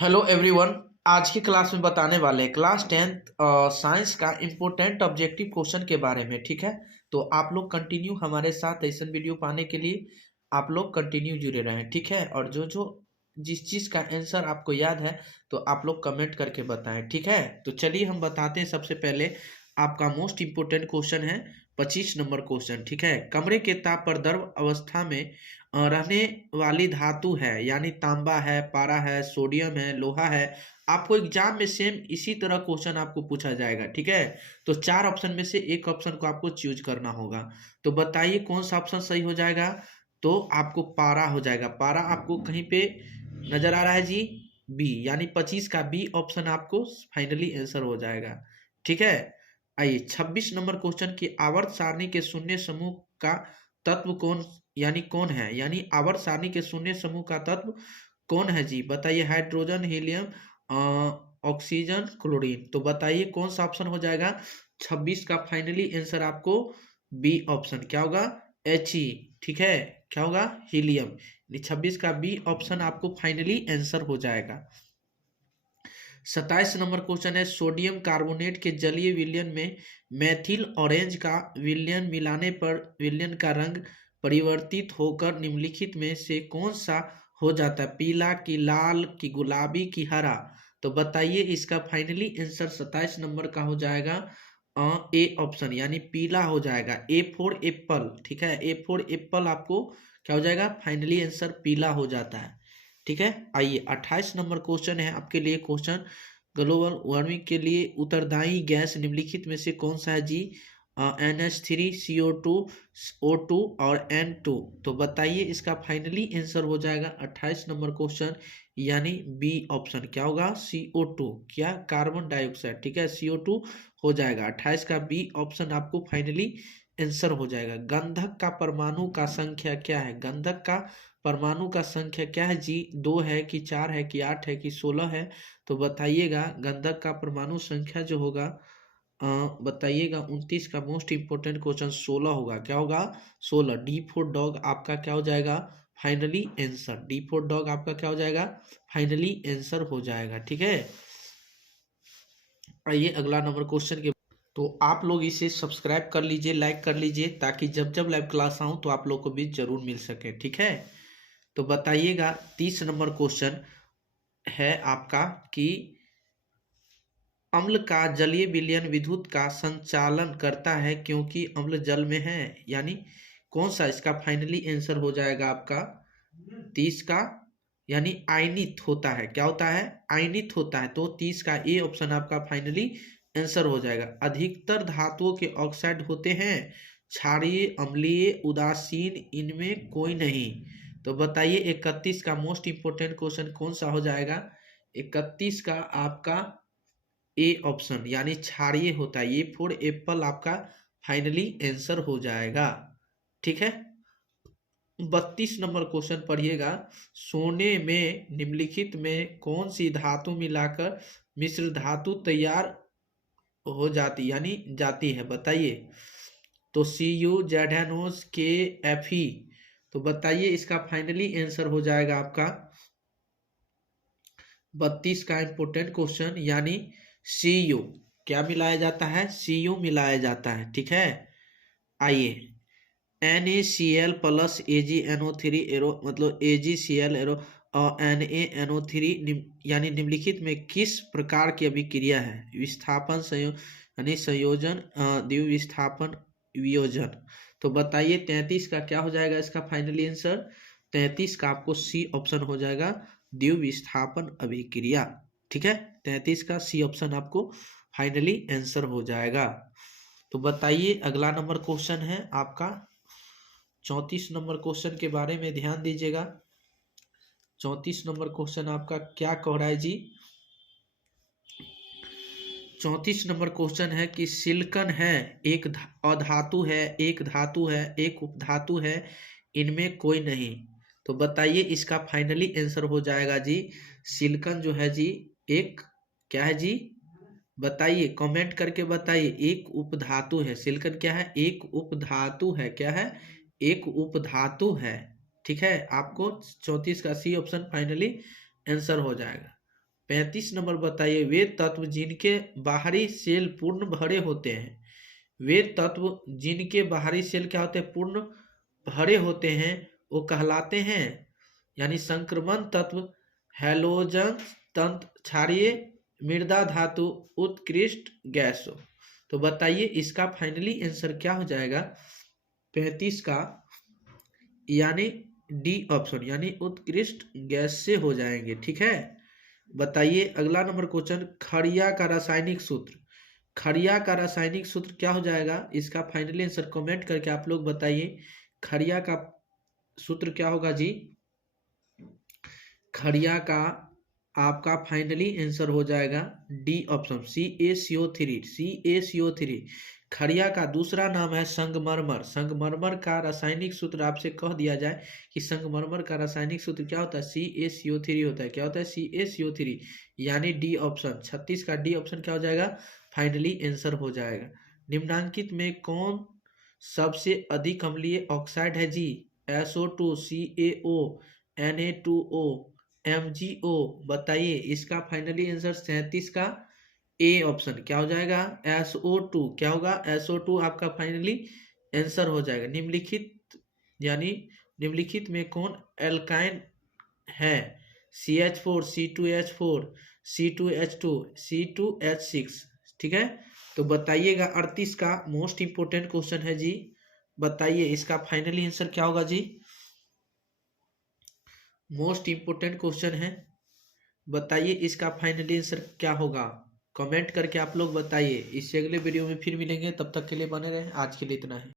Hello everyone. आज की class में बताने वाले हैं क्लास 10th साइंस का इम्पोर्टेंट ऑब्जेक्टिव क्वेश्चन के बारे में। ठीक है, तो आप लोग कंटिन्यू हमारे साथ ऐसा वीडियो पाने के लिए आप लोग कंटिन्यू जुड़े रहें। ठीक है, और जो जो जिस चीज़ का आंसर आपको याद है तो आप लोग कमेंट करके बताएं। ठीक है, तो चलिए हम बताते हैं। सबसे पहले आपका मोस्ट इम्पोर्टेंट क्वेश्चन है 25 नंबर क्वेश्चन। ठीक है, कमरे के ताप पर द्रव अवस्था में रहने वाली धातु है, यानी तांबा है, पारा है, सोडियम है, लोहा है। आपको एग्जाम में सेम इसी तरह क्वेश्चन आपको पूछा जाएगा। ठीक है, तो चार ऑप्शन में से एक ऑप्शन को आपको चूज करना होगा। तो बताइए कौन सा ऑप्शन सही हो जाएगा। तो आपको पारा हो जाएगा। पारा आपको कहीं पे नजर आ रहा है जी? बी, यानी 25 का बी ऑप्शन आपको फाइनली आंसर हो जाएगा। ठीक है, आइए 26 नंबर क्वेश्चन की आवर्त सारणी के शून्य समूह का तत्व कौन, यानी कौन है, यानी आवर्त सारणी के शून्य समूह का तत्व कौन है जी? बताइए। Hydrogen, helium, oxygen, chlorine. तो बताइए कौन सा ऑप्शन हो जाएगा 26 का फाइनली आंसर आपको? B option. क्या होगा? H E. ठीक है, क्या होगा? हीलियम। 26 का बी ऑप्शन आपको फाइनली आंसर हो जाएगा। 27 नंबर क्वेश्चन है, सोडियम कार्बोनेट के जलीय विलयन में मेथिल ऑरेंज का विलयन मिलाने पर विलयन का रंग परिवर्तित होकर निम्नलिखित में से कौन सा हो जाता है? पीला की लाल की गुलाबी की हरा। तो बताइए इसका फाइनली आंसर 27 नंबर का हो जाएगा ए ऑप्शन, यानी पीला हो जाएगा। A for Apple. ठीक है, ए फॉर एप्पल आपको क्या हो जाएगा? फाइनली आंसर पीला हो जाता है। ठीक है, आइए 28 नंबर क्वेश्चन है आपके लिए। क्वेश्चन, ग्लोबल वार्मिंग के लिए उत्तरदायी गैस निम्नलिखित में से कौन सा है जी? NH3, CO2, O2 और N2। तो बताइए इसका फाइनली आंसर हो जाएगा 28 नंबर क्वेश्चन, यानी बी ऑप्शन। क्या होगा? CO2। क्या? Carbon dioxide. ठीक है, CO2 हो जाएगा। 28 का बी ऑप्शन आपको फाइनली आंसर हो जाएगा। गंधक का परमाणु का संख्या क्या है? गंधक का परमाणु का संख्या क्या है जी? 2 है कि 4 है कि 8 है कि 16 है? तो बताइएगा गंधक का परमाणु संख्या जो होगा बताइएगा। 29 का मोस्ट इंपोर्टेंट क्वेश्चन 16 होगा। क्या होगा? 16। डी फोर डॉग आपका क्या हो जाएगा? Finally answer. D four dog आपका क्या हो जाएगा? फाइनली आंसर हो जाएगा। ठीक है, आइए अगला नंबर क्वेश्चन के। तो आप लोग इसे सब्सक्राइब कर लीजिए, लाइक कर लीजिए, ताकि जब जब लाइव क्लास आऊं तो आप लोग को भी जरूर मिल सके। ठीक है, तो बताइएगा 30 नंबर क्वेश्चन है आपका कि अम्ल का जलीय विलयन विद्युत का संचालन करता है क्योंकि अम्ल जल में है, यानी कौन सा इसका फाइनली आंसर हो जाएगा आपका 30 का? यानी आयनित होता है। क्या होता है? आयनित होता है। तो 30 का ए ऑप्शन आपका फाइनली आंसर हो जाएगा। अधिकतर धातुओं के ऑक्साइड होते हैं क्षारीय, अम्लीय, उदासीन, इनमें कोई नहीं। तो बताइए 31 का मोस्ट इंपोर्टेंट क्वेश्चन कौन सा हो जाएगा? 31 का आपका ए ऑप्शन, यानी क्षारीय होता है। ये फॉर एप्पल आपका फाइनली आंसर हो जाएगा। ठीक है, 32 नंबर क्वेश्चन पढ़िएगा। सोने में निम्नलिखित में कौन सी धातु मिलाकर मिश्र धातु तैयार हो जाती, यानी जाती है? बताइए। तो Cu, ZnOs, Fe। तो बताइए इसका फाइनली आंसर हो जाएगा आपका 32 का इंपोर्टेंट क्वेश्चन, यानी Cu। क्या मिलाया जाता है? Cu मिलाया जाता है। ठीक है, आइए NaCl प्लस AgNO3 एरो, मतलब AgCl एरो और NaNO3 यानी निम्नलिखित में किस प्रकार की अभिक्रिया है? विस्थापन, यानी संयोजन, द्विविस्थापन, वियोजन। तो बताइए 33 का क्या हो जाएगा इसका फाइनली आंसर? 33 का आपको सी ऑप्शन हो जाएगा, द्विविस्थापन अभिक्रिया। ठीक है, 33 का सी ऑप्शन आपको फाइनली आंसर हो जाएगा। तो बताइए अगला नंबर क्वेश्चन है आपका 34 नंबर क्वेश्चन के बारे में ध्यान दीजिएगा। 34 नंबर क्वेश्चन आपका क्या कह रहा है जी? 34 नंबर क्वेश्चन है कि सिलिकॉन है एक अधातु है, एक धातु है, एक उपधातु है, इनमें कोई नहीं। तो बताइए इसका फाइनली आंसर हो जाएगा जी। सिलिकॉन जो है जी एक क्या है जी? बताइए, कमेंट करके बताइए। एक उपधातु है। सिलिकॉन क्या है? एक उपधातु है। क्या है? एक उपधातु है। ठीक है, आपको 34 का सी ऑप्शन फाइनली आंसर हो जाएगा। 35 नंबर बताइए, वे तत्व जिनके बाहरी सेल पूर्ण भरे होते हैं, वे तत्व जिनके बाहरी सेल क्या होते हैं, पूर्ण भरे होते हैं, वो कहलाते हैं, यानी संक्रमण तत्व, हैलोजन तंत्र, क्षारीय, मृदा धातु, उत्कृष्ट गैसों। तो बताइए इसका फाइनली आंसर क्या हो जाएगा 35 का, यानी डी ऑप्शन, यानी उत्कृष्ट गैस से हो जाएंगे। ठीक है, बताइए अगला नंबर क्वेश्चन, खड़िया का रासायनिक सूत्र, खड़िया का रासायनिक सूत्र क्या हो जाएगा, इसका फाइनली आंसर कमेंट करके आप लोग बताइए, खड़िया का सूत्र क्या होगा जी। खड़िया का आपका फाइनली आंसर हो जाएगा डी ऑप्शन, CaCO3, CaCO3। खड़िया का दूसरा नाम है संगमरमर। संगमरमर का रासायनिक सूत्र आपसे कह दिया जाए कि संगमरमर का रासायनिक सूत्र क्या होता है, CaCO3 होता है। क्या होता है, CaCO3, यानी डी ऑप्शन 36 का डी ऑप्शन क्या हो जाएगा, फाइनली आंसर हो जाएगा। निम्नांकित में कौन सबसे अधिक अम्लीय ऑक्साइड है जी, SO2, CaO, Na2O, MgO। बताइए इसका फाइनली आंसर 37 का ए ऑप्शन क्या हो जाएगा, SO2। क्या होगा, SO2 आपका फाइनली आंसर हो जाएगा। निम्नलिखित, यानी निम्नलिखित में कौन एल्काइन है, CH4, C2H4, C2H2, C2H6। ठीक है, तो बताइएगा 38 का मोस्ट इंपोर्टेंट क्वेश्चन है जी। बताइए इसका फाइनली आंसर क्या होगा जी, मोस्ट इंपोर्टेंट क्वेश्चन है। बताइए इसका फाइनली आंसर क्या होगा, कमेंट करके आप लोग बताइए। इससे अगले वीडियो में फिर मिलेंगे, तब तक के लिए बने रहें। आज के लिए इतना है।